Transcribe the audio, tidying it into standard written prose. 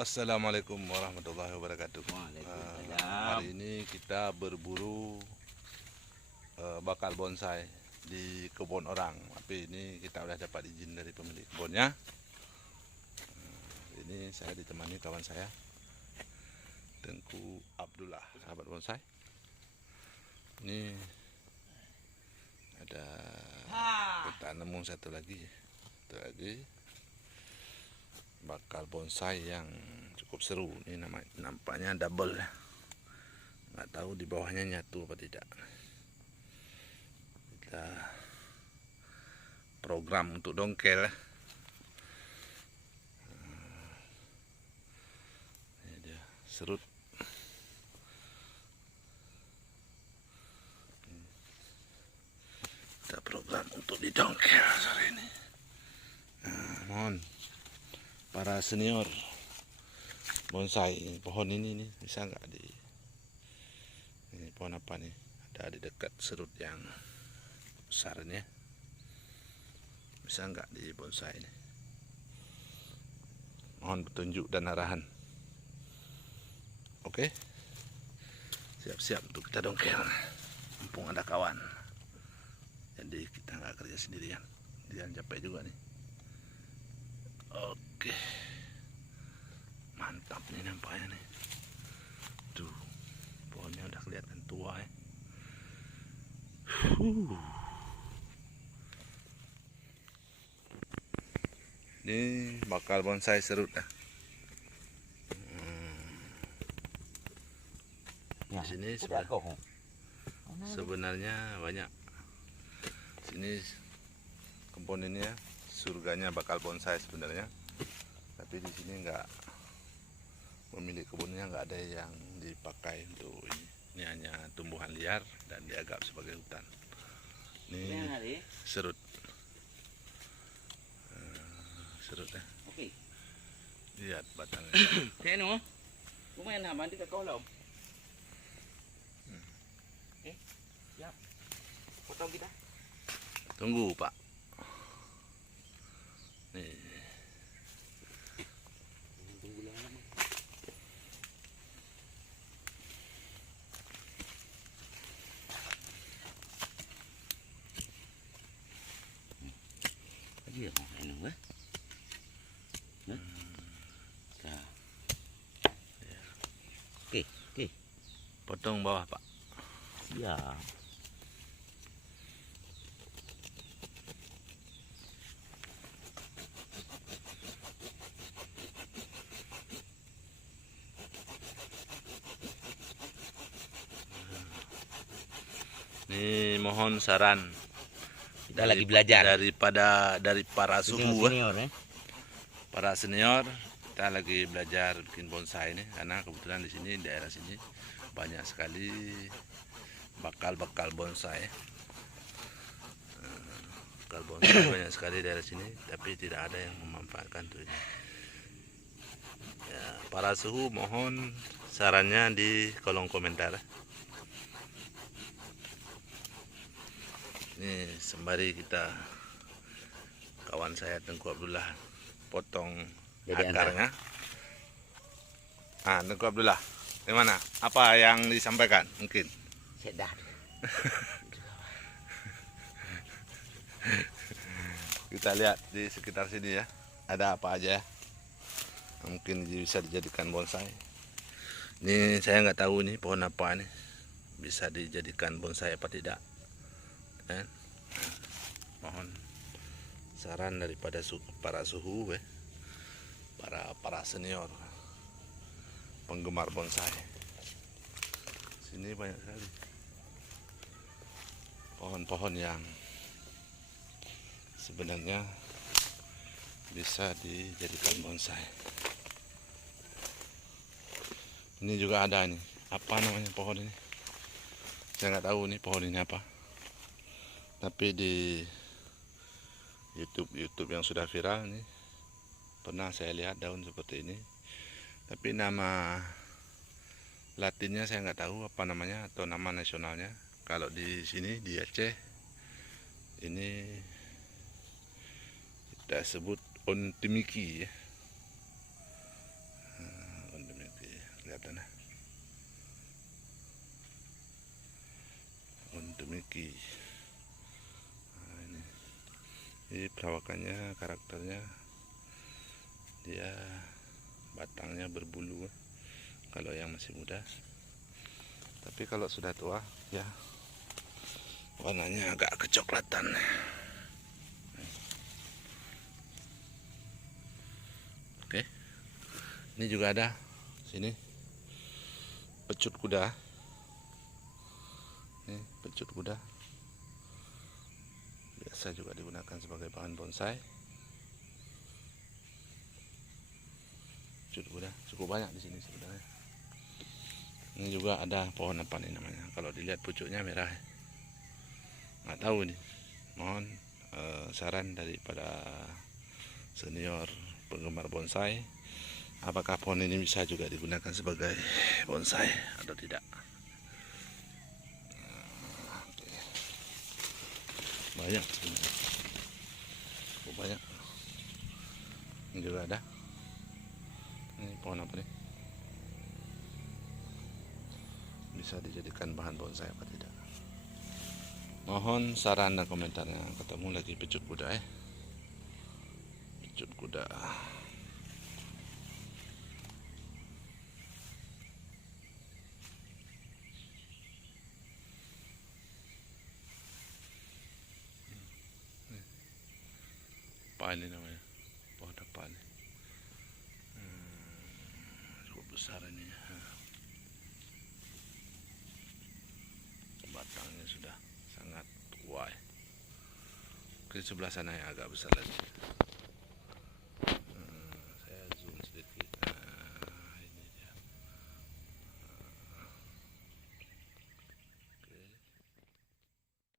Assalamualaikum warahmatullahi wabarakatuh. Waalaikumsalam. Hari ini kita berburu bakal bonsai di kebun orang. Tapi ini kita udah dapat izin dari pemilik kebunnya. Ini saya ditemani kawan saya, Tengku Abdullah, sahabat bonsai. Ini ada kita nemu satu lagi bakal bonsai yang cukup seru. Ini nampaknya double, nggak tahu di bawahnya nyatu apa tidak. Kita program untuk dongkel. Ini dia serut. Kita program untuk didongkel sore ini. Mohon para senior bonsai, pohon ini nih bisa nggak ini pohon apa nih, ada di dekat serut yang besar ini ya, bisa nggak di bonsai ini? Mohon petunjuk dan arahan. Oke, siap-siap untuk kita dongkel, mumpung ada kawan, jadi kita nggak kerja sendirian, jangan capek juga nih. Oke, mantap nih nampaknya nih. Tuh, pohonnya udah kelihatan tua ya. Ini bakal bonsai serut ya. Di sini sebenarnya banyak. Sini kebun ini ya, surganya bakal bonsai sebenarnya. Tapi di sini nggak, pemilik kebunnya nggak ada yang dipakai untuk ini. Ini hanya tumbuhan liar dan dianggap sebagai hutan. Ini serut. Serut ya. Okey. Lihat batangnya. Saya no. Lumayan lah mandi kat kau lah. Siap. Potong kita. Tunggu Pak. Nih. Tunggu lama. Lagi ya, ini eh. Oke. Potong bawah Pak. Ya. Ini mohon saran. Kita lagi belajar. Dari para suhu, Senior para senior, kita lagi belajar bikin bonsai ini, karena kebetulan di sini, daerah sini banyak sekali bakal bonsai. Bakal bonsai banyak sekali daerah sini, tapi tidak ada yang memanfaatkan tuh ini. Ya, para suhu mohon sarannya di kolom komentar. Ini sembari kita, kawan saya Tengku Abdullah potong Jadi akarnya. Tengku Abdullah, gimana? Apa yang disampaikan mungkin? Sedah. Kita lihat di sekitar sini ya, ada apa aja ya, mungkin bisa dijadikan bonsai. Ini saya nggak tahu nih pohon apa nih, bisa dijadikan bonsai apa tidak. Mohon saran daripada para suhu, para senior penggemar bonsai. Sini banyak sekali pohon-pohon yang sebenarnya bisa dijadikan bonsai. Ini juga ada nih, apa namanya pohon ini? Saya nggak tahu nih pohon ini apa. Tapi di YouTube yang sudah viral nih, pernah saya lihat daun seperti ini. Tapi nama latinnya saya nggak tahu apa namanya, atau nama nasionalnya. Kalau di sini di Aceh ini kita sebut ontimiki ya. kelihatan ya. Untuk Mickey. Nah, ini perawakannya, karakternya, dia batangnya berbulu kalau yang masih muda, tapi kalau sudah tua ya warnanya agak kecoklatan. Oke, ini juga ada sini pecut kuda. Ini pecut kuda biasa juga digunakan sebagai bahan bonsai. Pecut kuda cukup banyak di sini sebenarnya. Ini juga ada pohon apa nih namanya? Kalau dilihat pucuknya merah. Nggak tahu nih. Mohon saran daripada senior penggemar bonsai, apakah pohon ini bisa juga digunakan sebagai bonsai atau tidak? Banyak sebenarnya, cukup banyak. Ini juga ada. Ini pohon apa nih? Bisa dijadikan bahan bonsai apa tidak? Mohon saran dan komentarnya. Ketemu lagi pecut kuda ya. Pecut kuda. Apa ini namanya? Pohon apa ini? Cukup besar ini. Batangnya sudah sangat tua. Ke sebelah sana yang agak besar lagi.